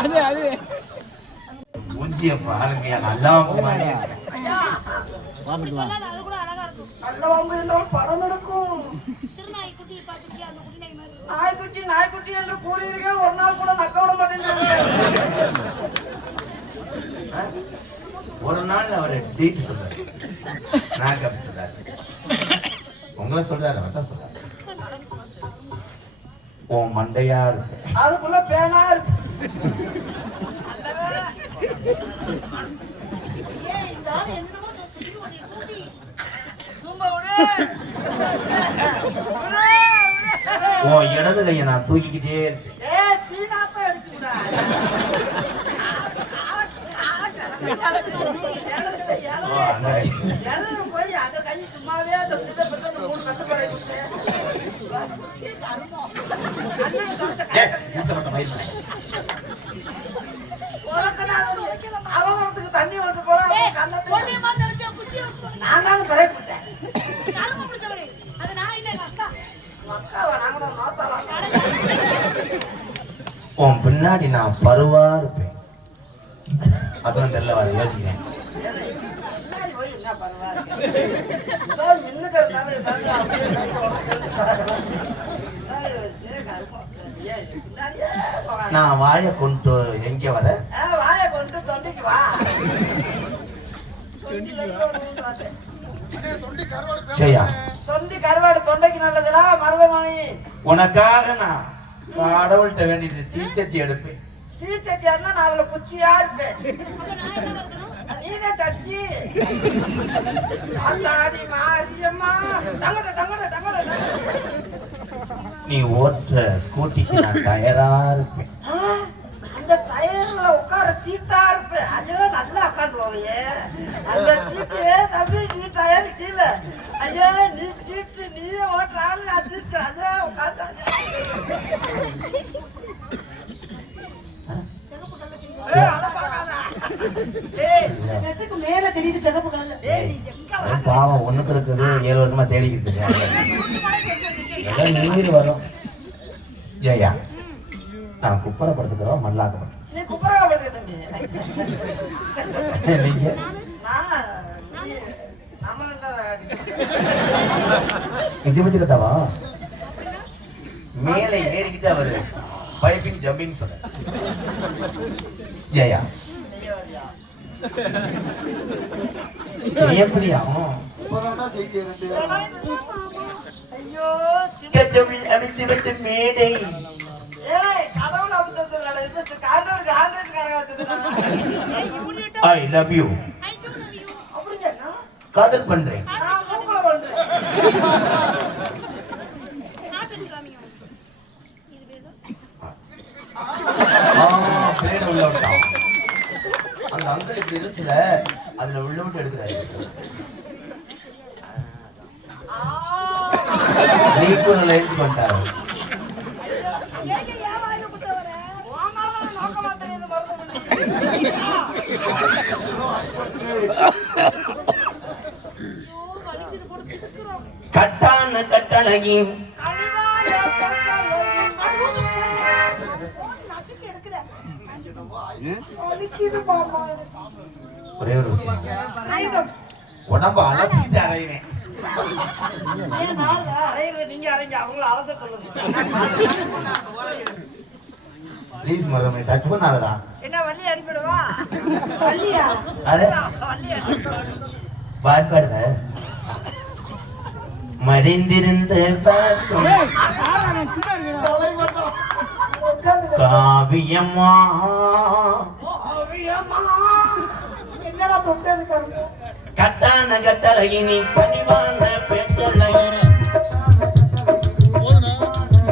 அது அது மூஞ்சிய பாருங்க நல்லா மாதிரி நீ சொல்லாத, அது கூட அழகா இருக்கும். நல்ல வம்பு என்றால் படம் எடுக்கும் திருநாய் குட்டியை பார்த்திருக்கியா? அந்த குட்டி நாய் மாதிரி இருக்கும். நாய்க்குட்டி நாய்க்குட்டி என்று கூறியிருக்கேன் ஒரு நாள் கூட நக்க விட மாட்டேன் ஒரு நாள் அவர் டேட் சொல்றாரு நான் சொல்றாரு உங்களை சொல்றாரு தான் சொல்றாரு உன் மண்டையா இருக்கு அதுக்குள்ள பேனா இருக்கு. உன் இடது கையை நான் தூக்கிக்கிட்டே போய் அந்த கை சும்மாவே அந்த மூணு கட்டு படை தண்ணி வந்து போல அவன் கண்ணத்தை அது இல்லை, உன் பின்னாடி நான் பருவா இருப்பேன் அதான் தெரியல வர யோசிக்கிறேன் என்ன பரவாயில்ல நான் வாயை கொண்டு எங்க வர? வாயை கொண்டு தொண்டிக்கு வா. சரியா தொண்டி கருவாடு தொண்டைக்கு நல்லதுடா மருதமணி. உனக்காக நான் கடவுள்கிட்ட வேண்டிட்டு தீச்சட்டி எடுப்பேன். தீச்சட்டியாருன்னா நாலு குச்சியா இருப்பேன். நான்? நீனே தட்டி. அந்தாடி மாரியம்மா. டங்கட டங்கட டங்கட. நீ ஓட்டுற ஸ்கூட்டிக்கு நான் தயாரா இருப்பேன் ஆ, அந்த டயர்ல உட்கார சீட்டா இருப்பேன் ஐயோ போவையே அந்த சீட்டு தம்பி நீ டயர் கீழே. ஐயோ நீ சீட்டு நீ ஓட்டுறான்னு நான் சீட்டு. ஐயோ உட்காந்து ஏய், அத பார்க்காத. ஏய், நெசுக்கு மேல தெரியுது சிகப்பு கலர்ல. ஏய், பாவம் ஒண்ணுக்கு இருக்குது ஏழு வருஷமா தேடிக்கிட்டு நீர் வரும். ஜெயா நான் குப்பரப்படுத்துக்கிறோம் மல்லாக்கப்படுத்து நீ கத்தாவா மேலே ஏறிக்கிட்டு அவரு பைப்பிங் ஜம்பிங் சொல்ற ஜெயா. எப்படியா? ஐயோ சின்ன- அமைத்து வைத்த மேடை. ஐ லவ் யூ காதல் பண்றேன். உள்ள அந்த அங்கிளுக்கு இருக்குல்ல அதுல உள்ள விட்டு எடுக்கிறாரு. நீக்குறல ஏற்றி பண்ணிட்டாரு. கட்டான கட்டழகி. ஒரே ஒரு உடம்ப அலசிட்டு அறையிறேன் நீங்க அரைங்க அவங்கள அலச சொல்லுங்க. ப்ளீஸ் மகமே டச் பண்ணாதடா என்ன வள்ளி அனுப்பிடுவா வள்ளியா? அरे வள்ளி பாட் பாடுற மறைந்திருந்து காவியம்மா. என்னடா தொட்டது கரும்பு கட்டான கட்டழகி நீ பணிவான பெற்றலை